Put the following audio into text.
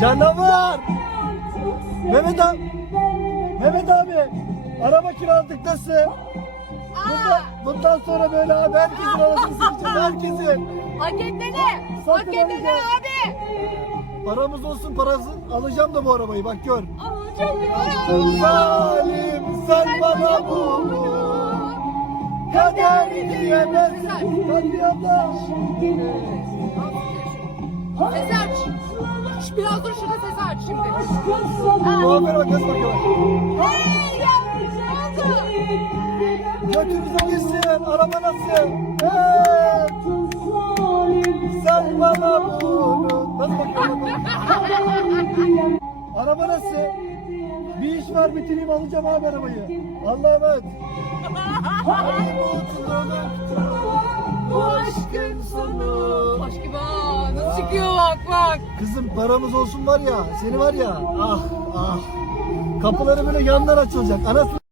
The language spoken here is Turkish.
Canavar! Mehmet abi! Mehmet abi! Araba kiraladık nasıl? Bundan, bundan sonra böyle abi herkesin arasını sıkacağız herkesin. Hak edene. Hak Sakın edene alacağım. abi. Paramız olsun parası alacağım da bu arabayı bak gör. Alacağım. Zalim sen bana bunu kader diyemezsin. Hadi abla. Ses aç. Şş, Biraz dur şurada ses aç şimdi. Muhabir bak nasıl bakıyor. Hey ya. Ne oldu? Götümüze girsin araba nasıl? Evet. Sen bana bunu. Nasıl bakıyor? bak? Araba nasıl? Bir iş var bitireyim alacağım abi arabayı. Allah'a emanet. Ay bu aşkın sonu. Bak bak. Kızım paramız olsun var ya, seni var ya, ah ah. Kapıları böyle yandan açılacak. Anasını